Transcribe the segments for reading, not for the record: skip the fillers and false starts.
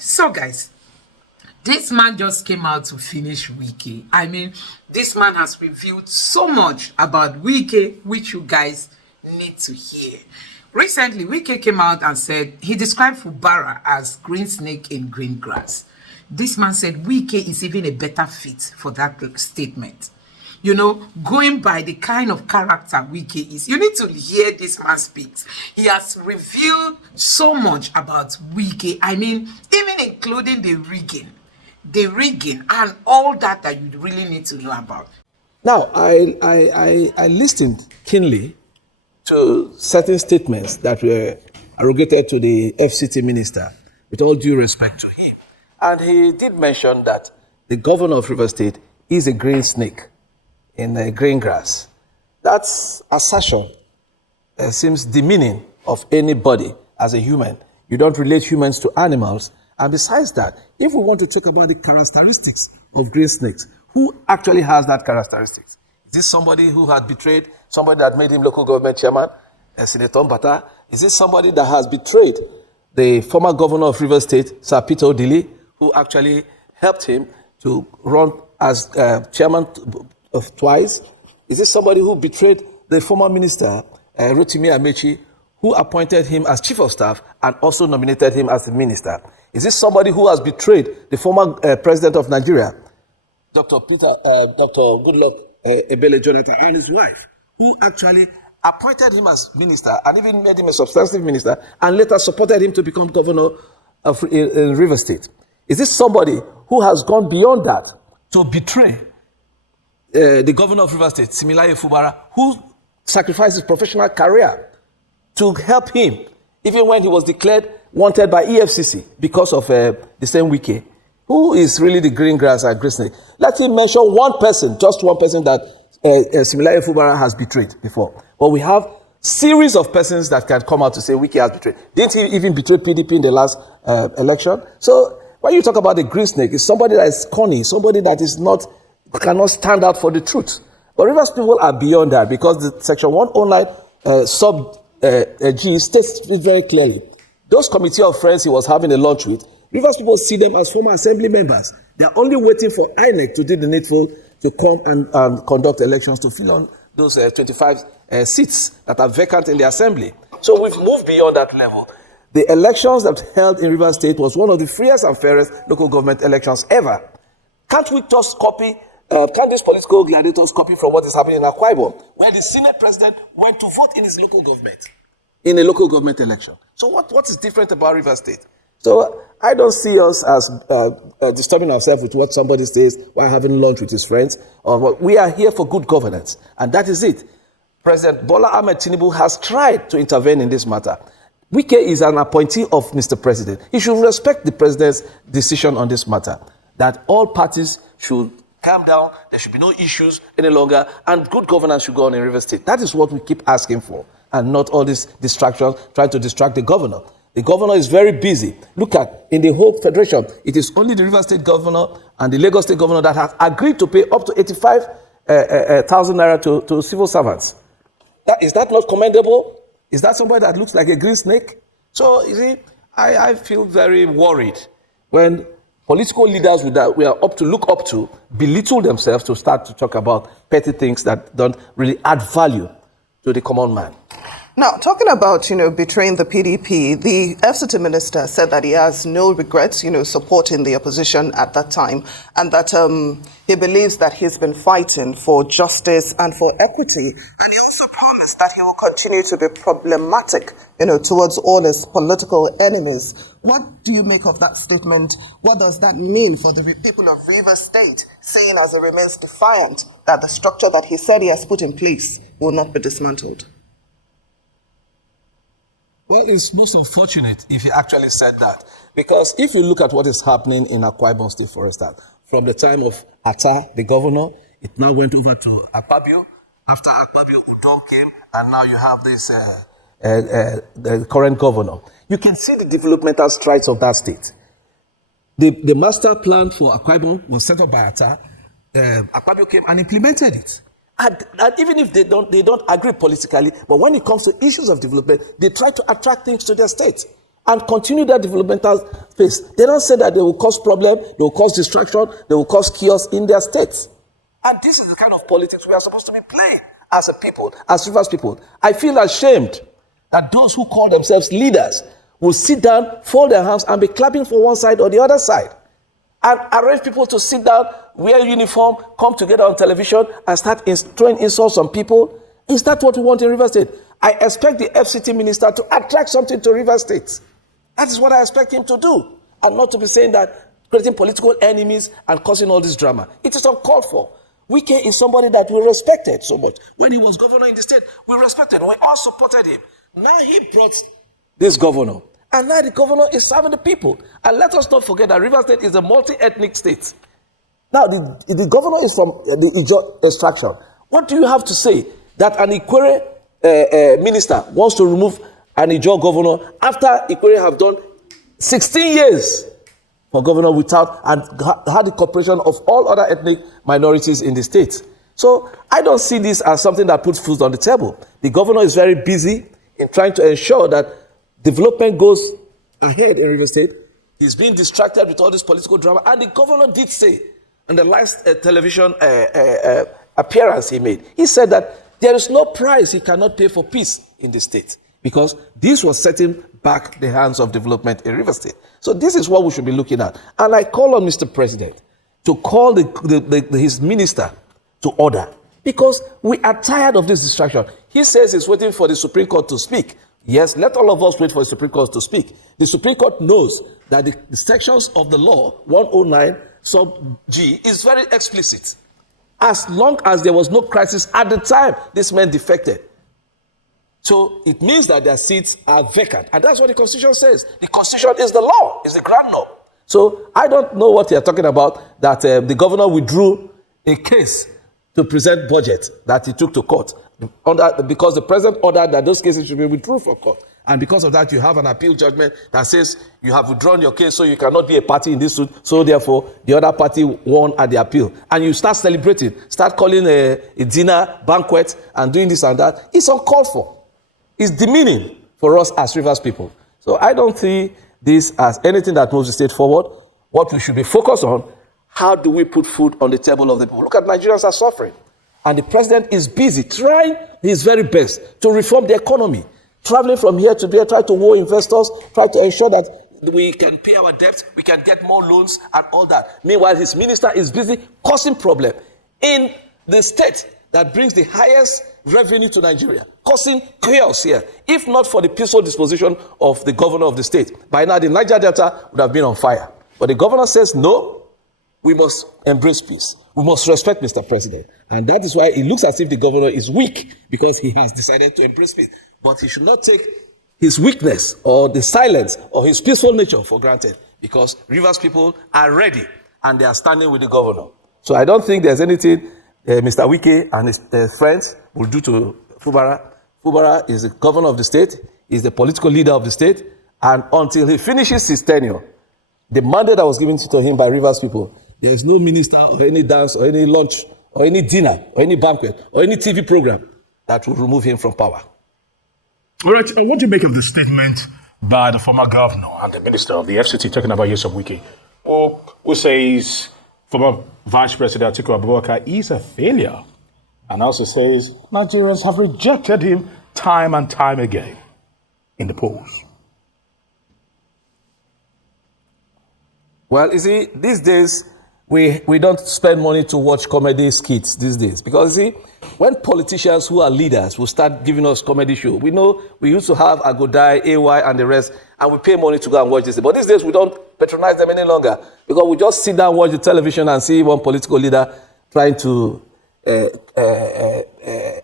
So, guys, this man just came out to finish Wike. I mean, this man has revealed so much about Wike, which you guys need to hear. Recently, Wike came out and said he described Fubara as green snake in green grass. This man said Wike is even a better fit for that statement. You know, going by the kind of character Wike is, you need to hear this man speak. He has revealed so much about Wike. I mean, even including the rigging, and all that you really need to know about. Now, I listened keenly to certain statements that were arrogated to the FCT minister, with all due respect to him. And he did mention that the governor of Rivers State is a green snake in green grass. That assertion seems demeaning of anybody as a human. You don't relate humans to animals. And besides that, if we want to talk about the characteristics of green snakes, who actually has that characteristics? Is this somebody who had betrayed somebody that made him local government chairman, Senator Mbata? Is this somebody that has betrayed the former governor of Rivers State, Sir Peter Odili, who actually helped him to run as chairman of twice? Is this somebody who betrayed the former minister, Rotimi Amechi, who appointed him as chief of staff and also nominated him as the minister? Is this somebody who has betrayed the former president of Nigeria, Dr. Goodluck Ebele Jonathan, and his wife, who actually appointed him as minister and even made him a substantive minister and later supported him to become governor of Rivers State? Is this somebody who has gone beyond that to betray the governor of Rivers State, Similaye Fubara, who sacrificed his professional career to help him, even when he was declared wanted by EFCC because of the same Wike? Who is really the green grass and green snake? Let him mention one person, just one person that Similaye Fubara has betrayed before. But we have series of persons that can come out to say Wike has betrayed. Didn't he even betray PDP in the last election? So when you talk about the green snake, it's somebody that is corny, somebody that is cannot stand out for the truth. But Rivers people are beyond that, because the Section 109 sub-G states it very clearly. Those committee of friends he was having a lunch with, Rivers people see them as former assembly members. They are only waiting for INEC to do the needful to come and conduct elections to fill on those 25 seats that are vacant in the assembly. So we've moved beyond that level. The elections that held in Rivers State was one of the freest and fairest local government elections ever. Can't we just copy? Can't these political gladiators copy from what is happening in Akwa Ibom, where the Senate president went to vote in his local government, in a local government election? So what is different about Rivers State? So I don't see us as disturbing ourselves with what somebody says while having lunch with his friends. We are here for good governance, and that is it. President Bola Ahmed Tinubu has tried to intervene in this matter. Wike is an appointee of Mr. President. He should respect the president's decision on this matter, that all parties should calm down, there should be no issues any longer, and good governance should go on in Rivers State. That is what we keep asking for, and not all these distractions, trying to distract the governor. The governor is very busy. Look at, in the whole federation, it is only the Rivers State governor and the Lagos State governor that has agreed to pay up to 85,000 naira to civil servants. Is that not commendable? Is that somebody that looks like a green snake? So, you see, I feel very worried when political leaders we are look up to belittle themselves to start to talk about petty things that don't really add value to the common man. Now, talking about, betraying the PDP, the FCT minister said that he has no regrets, supporting the opposition at that time, and that he believes that he's been fighting for justice and for equity. And he also promised that he will continue to be problematic, towards all his political enemies. What do you make of that statement? What does that mean for the people of Rivers State, saying as he remains defiant that the structure that he said he has put in place will not be dismantled? Well, it's most unfortunate if he actually said that. Because if you look at what is happening in Akwa Ibom State, for instance, from the time of Atta, the governor, it now went over to Akpabio. After Akpabio, Udom came, and now you have this the current governor. You can see the developmental strides of that state. The master plan for Akwa Ibom was set up by Atta. Akpabio came and implemented it. And even if they don't agree politically, but when it comes to issues of development, they try to attract things to their state. and continue that developmental pace. They don't say that they will cause problem, they will cause distraction, they will cause chaos in their states. And this is the kind of politics we are supposed to be playing as a people, as Rivers people. I feel ashamed that those who call themselves leaders will sit down, fold their hands, and be clapping for one side or the other side. And arrange people to sit down, wear uniform, come together on television, and start throwing insults on people. Is that what we want in Rivers State? I expect the FCT minister to attract something to Rivers State. That is what I expect him to do. And not to be saying that creating political enemies and causing all this drama. It is uncalled for. Wike is somebody that we respected so much. When he was governor in the state, we respected. We all supported him. Now he brought this governor. And now the governor is serving the people. And let us not forget that Rivers State is a multi-ethnic state. Now, the governor is from the Ijaw extraction. What do you have to say that an Ikwere minister wants to remove an Ijaw governor after Ikwere have done 16 years for governor without and had the cooperation of all other ethnic minorities in the state? So I don't see this as something that puts food on the table. The governor is very busy in trying to ensure that development goes ahead in Rivers State. He's being distracted with all this political drama. And the governor did say in the last television appearance he made, he said that there is no price he cannot pay for peace in the state, because this was setting back the hands of development in Rivers State. So this is what we should be looking at. And I call on Mr. President to call his minister to order, because we are tired of this distraction. He says he's waiting for the Supreme Court to speak. Yes, let all of us wait for the Supreme Court to speak. The Supreme Court knows that the sections of the law, 109 sub G, is very explicit. As long as there was no crisis at the time this man defected. So it means that their seats are vacant. And that's what the Constitution says. The Constitution is the law, is the grand law. So I don't know what you're talking about, that the governor withdrew a case to present budget that he took to court, because the president ordered that those cases should be withdrawn from court. And because of that, you have an appeal judgment that says you have withdrawn your case, so you cannot be a party in this suit. So therefore, the other party won at the appeal. And you start celebrating, start calling a dinner, banquet, and doing this and that. It's uncalled for. It's demeaning for us as Rivers people. So I don't see this as anything that moves the state forward. What we should be focused on, how do we put food on the table of the people? Look at Nigerians are suffering. And the president is busy trying his very best to reform the economy, traveling from here to there, try to woo investors, try to ensure that we can pay our debts, we can get more loans and all that. Meanwhile, his minister is busy causing problem in the state that brings the highest revenue to Nigeria, causing chaos here. If not for the peaceful disposition of the governor of the state, by now the Niger Delta would have been on fire. But the governor says, no, we must embrace peace. We must respect Mr. President. And that is why it looks as if the governor is weak, because he has decided to embrace peace. But he should not take his weakness or the silence or his peaceful nature for granted, because Rivers people are ready and they are standing with the governor. So I don't think there's anything Mr. Wike and his friends will do to Fubara. Fubara is the governor of the state, is the political leader of the state, and until he finishes his tenure, the mandate that was given to him by Rivers people, there is no minister or any dance or any lunch or any dinner or any banquet or any TV program that will remove him from power. All right, what do you make of the statement by the former governor and the minister of the FCT talking about Yusuf Wike, who says former Vice President Atiku Abubakar is a failure, and also says Nigerians have rejected him time and time again in the polls? Well, you see, these days, we don't spend money to watch comedy skits these days. Because, you see, when politicians who are leaders will start giving us comedy show, we know we used to have Agodai, AY, and the rest, and we pay money to go and watch this. But these days, we don't patronize them any longer, because we just sit down, watch the television, and see one political leader trying to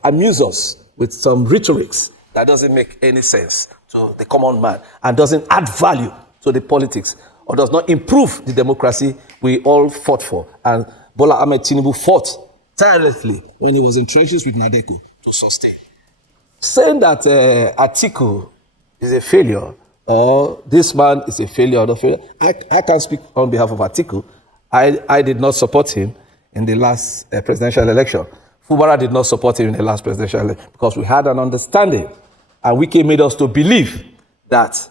amuse us with some rhetorics that doesn't make any sense to the common man and doesn't add value to the politics, or does not improve the democracy we all fought for. And Bola Ahmed Tinubu fought tirelessly when he was in trenches with Nadeko to sustain. Saying that Atiku is a failure, or this man is a failure or not failure, I can't speak on behalf of Atiku. I did not support him in the last presidential election. Fubara did not support him in the last presidential election, because we had an understanding, and Wike made us to believe that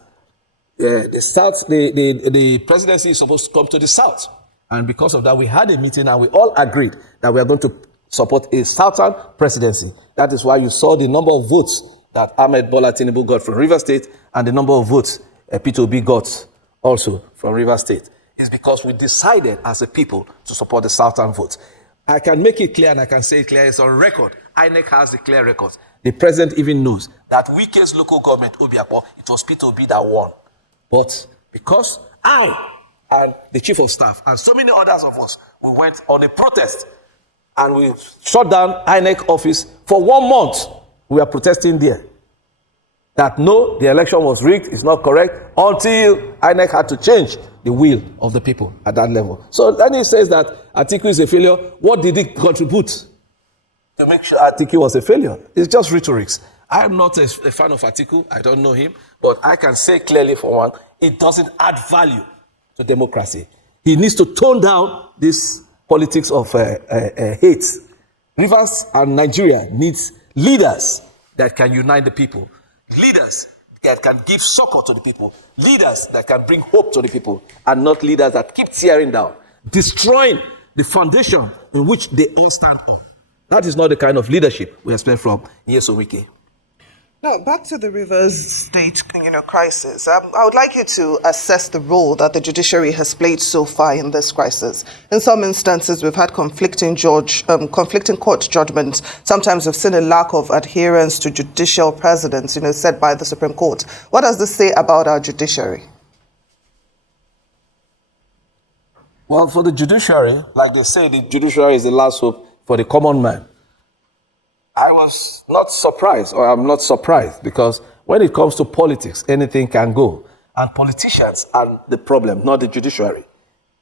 the South, the presidency is supposed to come to the South. And because of that, we had a meeting and we all agreed that we are going to support a Southern presidency. That is why you saw the number of votes that Ahmed Bola Tinubu got from Rivers State and the number of votes Peter Obi got also from Rivers State. It's because we decided as a people to support the Southern votes. I can make it clear and I can say it clear. It's on record. INEC has the clear records. The president even knows that Wike's local government, Obiakpo, it was Peter Obi that won. But because I and the chief of staff and so many others of us, we went on a protest and we shut down INEC office for 1 month. We are protesting there. That no, the election was rigged, it's not correct, until INEC had to change the will of the people at that level. So then he says that Atiku is a failure. What did he contribute to make sure Atiku was a failure? It's just rhetorics. I'm not a fan of Atiku. I don't know him. But I can say clearly for one, it doesn't add value to democracy. He needs to tone down this politics of hate. Rivers and Nigeria needs leaders that can unite the people. Leaders that can give succor to the people. Leaders that can bring hope to the people. And not leaders that keep tearing down, destroying the foundation in which they all stand on. That is not the kind of leadership we expect from Nyesom Wike. Now, back to the Rivers State, crisis. I would like you to assess the role that the judiciary has played so far in this crisis. In some instances, we've had conflicting court judgments. Sometimes we've seen a lack of adherence to judicial precedents, set by the Supreme Court. What does this say about our judiciary? Well, for the judiciary, like they say, the judiciary is the last hope for the common man. I was not surprised, or I'm not surprised, because when it comes to politics, anything can go. And politicians are the problem, not the judiciary.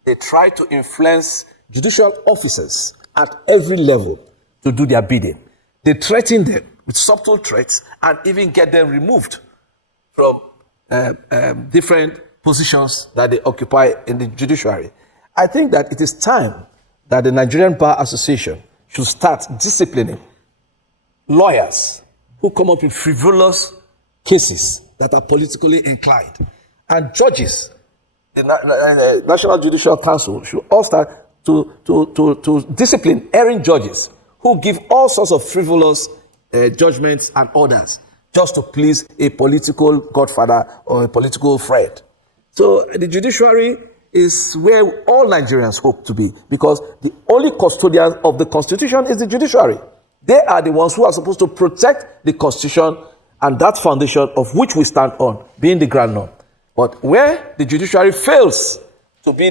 They try to influence judicial officers at every level to do their bidding. They threaten them with subtle threats and even get them removed from different positions that they occupy in the judiciary. I think that it is time that the Nigerian Bar Association should start disciplining lawyers who come up with frivolous cases that are politically inclined. And judges, the National Judicial Council should all start to discipline erring judges who give all sorts of frivolous judgments and orders just to please a political godfather or a political friend. So the judiciary is where all Nigerians hope to be, because the only custodian of the Constitution is the judiciary. They are the ones who are supposed to protect the Constitution and that foundation of which we stand on, being the grand norm. But where the judiciary fails to be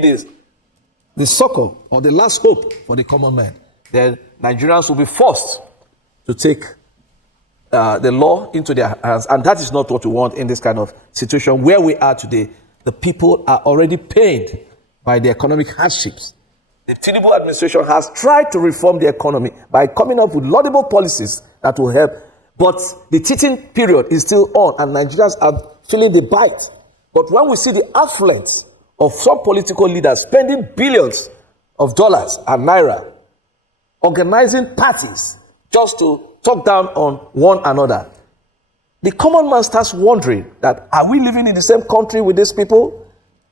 the succor or the last hope for the common man, then Nigerians will be forced to take the law into their hands. And that is not what we want in this kind of situation where we are today. The people are already pained by the economic hardships. The Tinubu administration has tried to reform the economy by coming up with laudable policies that will help. But the teething period is still on and Nigerians are feeling the bite. But when we see the affluence of some political leaders spending billions of dollars and naira, organizing parties just to talk down on one another, the common man starts wondering that, are we living in the same country with these people?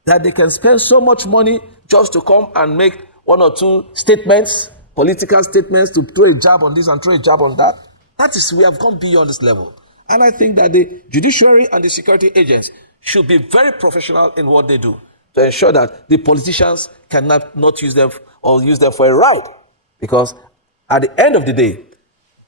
That they can spend so much money just to come and make one or two statements, political statements, to throw a jab on this and throw a jab on that. That is, we have gone beyond this level. And I think that the judiciary and the security agents should be very professional in what they do to ensure that the politicians cannot not use them or use them for a ride. Because at the end of the day,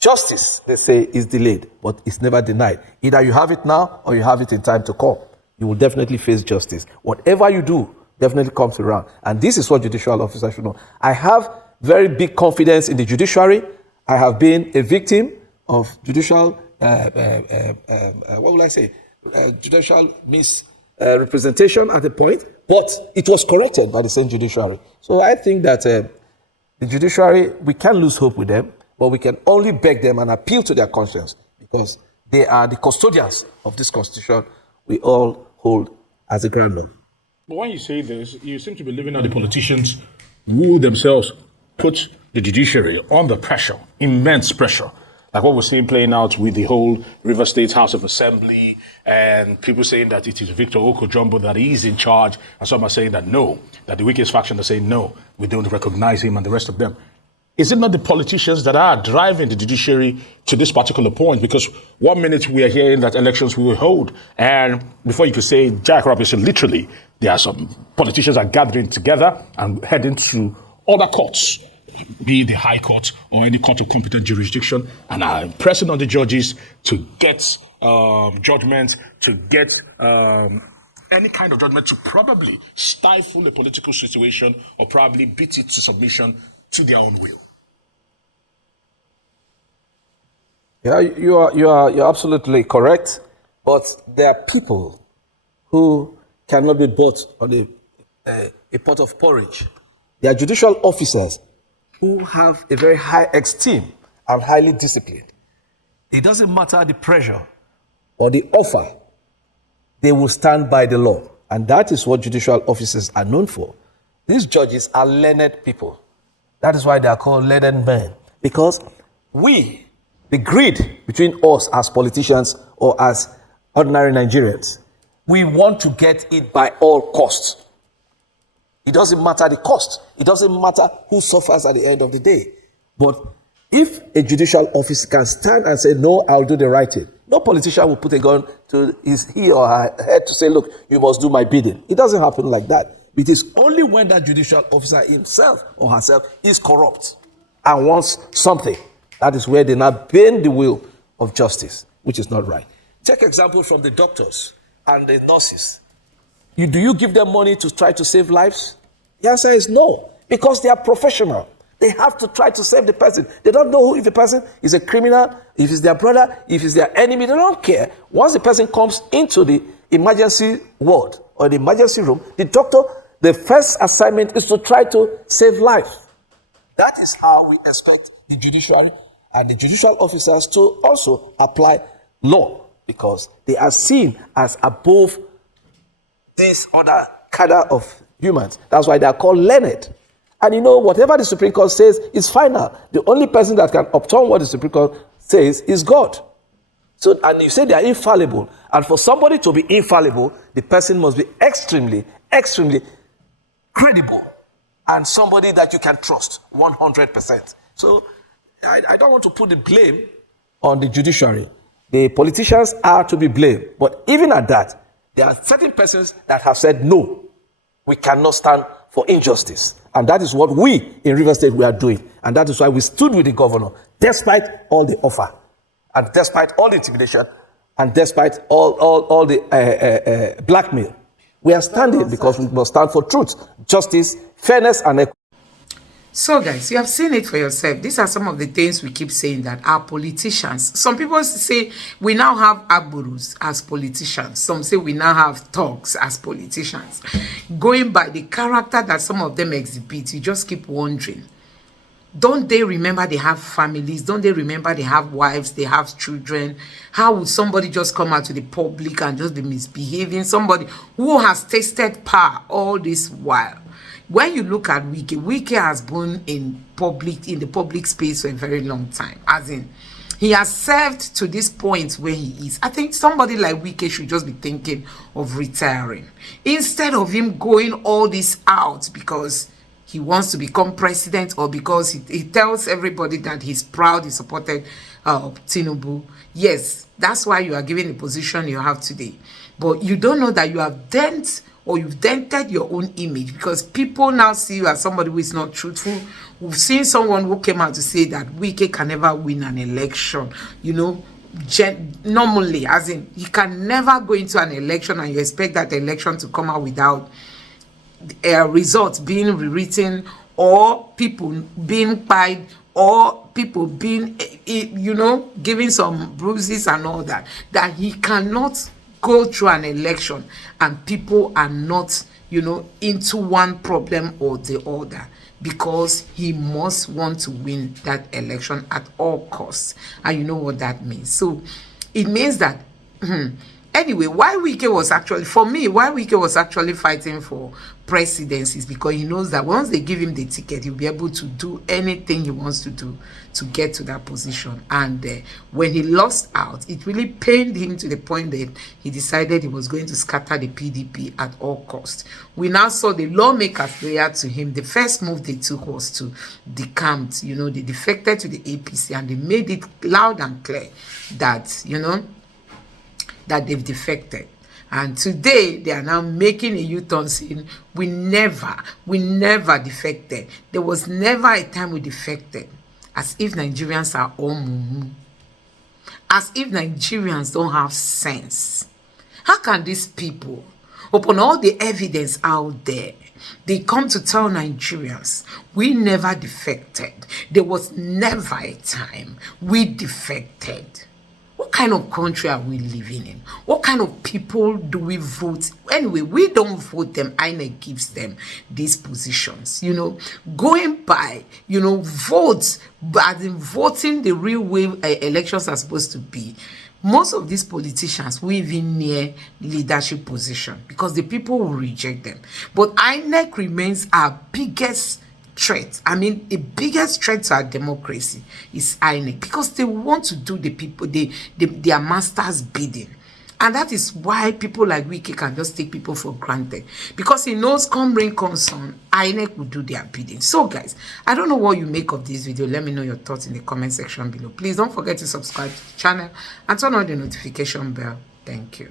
justice, they say, is delayed, but it's never denied. Either you have it now or you have it in time to come. You will definitely face justice. Whatever you do definitely comes around. And this is what judicial officers should know. I have very big confidence in the judiciary. I have been a victim of judicial, judicial misrepresentation at a point, but it was corrected by the same judiciary. So I think that the judiciary, we can lose hope with them, but we can only beg them and appeal to their conscience, because they are the custodians of this constitution we all hold as a grand norm. But when you say this, you seem to be leaving out the politicians who themselves put the judiciary under pressure, immense pressure. Like what we're seeing playing out with the whole River State House of Assembly, and people saying that it is Victor Okojumbo that is in charge, and some are saying that no, that the weakest faction are saying no, we don't recognize him, and the rest of them. Is it not the politicians that are driving the judiciary to this particular point? Because 1 minute we are hearing that elections will hold, and before you could say Jack Robinson, literally, there are some politicians are gathering together and heading to other courts, be it the High Court or any court of competent jurisdiction, and are pressing on the judges to get judgment, to get any kind of judgment to probably stifle a political situation or probably beat it to submission to their own will. Yeah, you're absolutely correct. But there are people who cannot be bought on a pot of porridge. There are judicial officers who have a very high esteem and highly disciplined. It doesn't matter the pressure or the offer, they will stand by the law. And that is what judicial officers are known for. These judges are learned people. That is why they are called learned men. Because the greed between us as politicians or as ordinary Nigerians, we want to get it by all costs. It doesn't matter the cost. It doesn't matter who suffers at the end of the day. But if a judicial officer can stand and say, no, I'll do the right thing, no politician will put a gun to he or her head to say, look, you must do my bidding. It doesn't happen like that. It is only when that judicial officer himself or herself is corrupt and wants something, that is where they now bend the will of justice, which is not right. Take example from the doctors and the nurses. Do you give them money to try to save lives? The answer is no, because they are professional. They have to try to save the person. They don't know if the person is a criminal, if it's their brother, if it's their enemy. They don't care. Once the person comes into the emergency ward or the emergency room, the doctor, the first assignment is to try to save life. That is how we expect the judiciary and the judicial officers to also apply law, because they are seen as above this other cadre of humans. That's why they are called learned. And whatever the Supreme Court says is final. The only person that can upturn what the Supreme Court says is God. So, and you say they are infallible. And for somebody to be infallible, the person must be extremely, extremely credible and somebody that you can trust 100%. So I don't want to put the blame on the judiciary. The politicians are to be blamed. But even at that, there are certain persons that have said, no, we cannot stand for injustice. And that is what we in River State we are doing. And that is why we stood with the governor, despite all the offer, and despite all the intimidation, and despite all the blackmail. We are standing because we must stand for truth, justice, fairness, and equity. So guys, you have seen it for yourself. These are some of the things we keep saying, that our politicians, some people say we now have agburus as politicians. Some say we now have thugs as politicians. Going by the character that some of them exhibit, you just keep wondering, don't they remember they have families? Don't they remember they have wives, they have children? How would somebody just come out to the public and just be misbehaving? Somebody who has tasted power all this while. When you look at Wike has been in the public space for a very long time. As in, he has served to this point where he is. I think somebody like Wike should just be thinking of retiring, instead of him going all this out because he wants to become president, or because he tells everybody that he's proud he supported Tinubu. Yes, that's why you are given the position you have today. But you don't know that you have you've dented your own image, because people now see you as somebody who is not truthful. We've seen someone who came out to say that Wike can never win an election. Normally, as in, you can never go into an election and you expect that election to come out without results being rewritten, or people being pied, or people being, giving some bruises and all that. That he cannot go through an election and people are not, into one problem or the other, because he must want to win that election at all costs. And you know what that means. So it means that Anyway, why Wike was actually, for me, why Wike was actually fighting for presidency is because he knows that once they give him the ticket, he'll be able to do anything he wants to do to get to that position. And when he lost out, it really pained him to the point that he decided he was going to scatter the PDP at all costs. We now saw the lawmakers react to him. The first move they took was to decamp, you know, they defected to the APC, and they made it loud and clear that, you know, that they've defected. And today they are now making a U-turn saying we never defected. There was never a time we defected. As if Nigerians are all mumu. As if Nigerians don't have sense. How can these people, upon all the evidence out there, they come to tell Nigerians we never defected? There was never a time we defected. What kind of country are we living in? What kind of people do we vote? Anyway, we don't vote them. INEC gives them these positions. You know, going by, you know, votes, but in voting the real way elections are supposed to be. Most of these politicians will even near leadership position because the people will reject them. But INEC remains our biggest threat. I mean, the biggest threat to our democracy is INEC because they want to do the people, their master's bidding. And that is why people like Wike can just take people for granted. Because he knows come rain, come sun, INEC will do their bidding. So guys, I don't know what you make of this video. Let me know your thoughts in the comment section below. Please don't forget to subscribe to the channel and turn on the notification bell. Thank you.